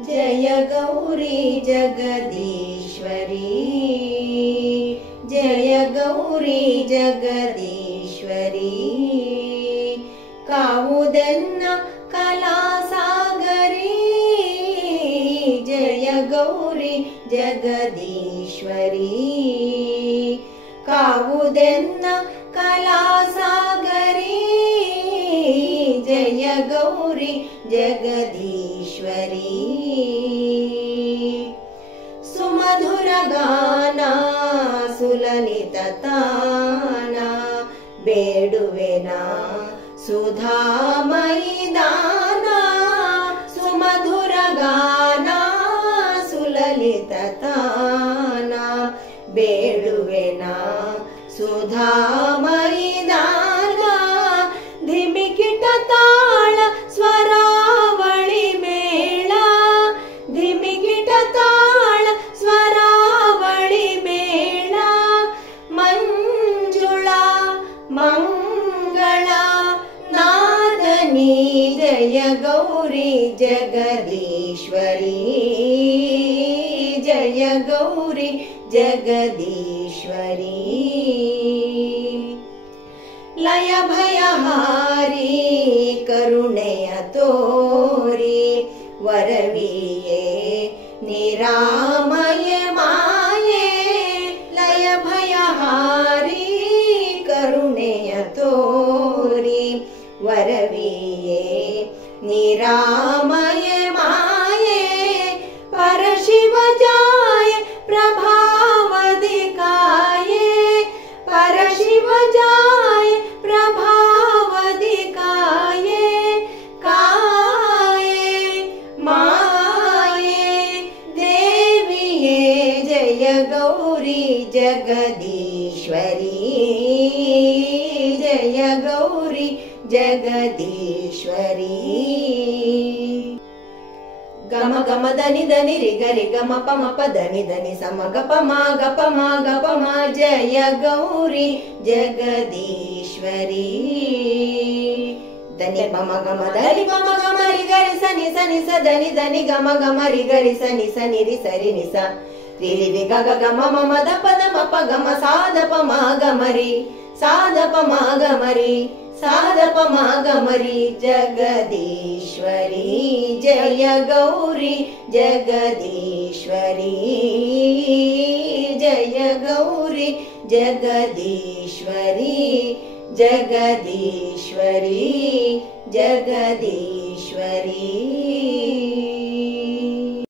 जय गौरी जगदीश्वरी, जय गौरी जगदीश्वरी। कावुदेन्न कलासागरी, जय गौरी जगदीश्वरी। कावुदेन्न कलासागरी, जय गौरी जगदीश्वरी। सुमधुर गाना सुललित ताना, ಬೇಡುವೆನಾ ಸುಧಾಮಯಿ ದಾನ। ಸುಮಧುರ ಗಾನ ಸುಲಲಿತ ತಾನ, ಬೇಡುವೆನಾ ಸುಧಾಮಯಿ ದಾನ। ಧಿಮಿಕಿಟ ತಾಳ ಸ್ವರಾವಳಿ ಮೇಳ, ಧಿಮಿಕಿಟ ತಾಳ ಸ್ವರಾವಳಿ ಮೇಳ। ಮಂಜುಳ ಮಂಗಳ ನಾದನಿ, ಜಯ ಗೌರಿ ಜಗದೀಶ್ವರಿ, ಜಯ ಗೌರಿ ಜಗದೀಶ್ವರಿ। ಲಯ ಭಯಹಾರಿ ಕರುಣೆಯ ತೋರಿ, ವರವಿಯೇ ನಿರಾಮಯ ಮಾಯೆ। ಲಯ ಭಯಹಾರಿ ಕರುಣೆಯ ತೋರಿ, ವರವಿಯೇ ನಿರಾಮಯ ಮಾಯೆ। ಪರಶಿವ ಜಾಯ ಪ್ರಭಾವದಿಕಾಯೆ, ಪರಶಿವ ಜಾಯ ಪ್ರಭಾವದಿಕಾಯೆ। ಕಾಯೆ ಮಾಯೆ ದೇವಿಯೇ, ಜಯ ಗೌರಿ ಜಗದೀಶ್ವರಿ, ಜಯ ಗೌರಿ ಜಗದೀಶ್ವರಿ। ಗಮ ಗಮ ಧನಿ ಧನಿ ರಿ ಗರಿ ಗಮ ಪಮ ಪ ಧನಿ ಧನಿ ಸಮ ಗಪ ಮ ಗಪ ಮ ಗಪ ಮ, ಜಯ ಗೌರಿ ಜಗದೀಶ್ವರಿ। ಧನಿ ಪಮ ಗಮ ಧನಿ ಪಮ ಗಮ ರಿ ಗರಿ ಸನಿ ಸನಿ ಸ ಧನಿ ಧನಿ ಗಮ ಗಮ ರಿ ಗರಿ ಸನಿ ಸನಿ ರಿ ಸರಿ ನಿ ಸ ರಿ ರಿ ರಿ ಗ ಗ ಗ ಮ ಮ ಮ ದ ಪ ದ ಮ ಪ ಗ ಮ ಸಾ ದ ಪ ಮ ಗ ಮ ರಿ, ಸಾ ದ ಪ ಮ ಗ ಮ ರಿ, ಸಾ ದ ಪ ಮ ಗ ಮ ರಿ। ಜಗದೀಶ್ವರಿ, ಜಯ ಗೌರಿ ಜಗದೀಶ್ವರಿ, ಜಯ ಗೌರಿ ಜಗದೀಶ್ವರಿ, ಜಗದೀಶ್ವರಿ, ಜಗದೀಶ್ವರಿ।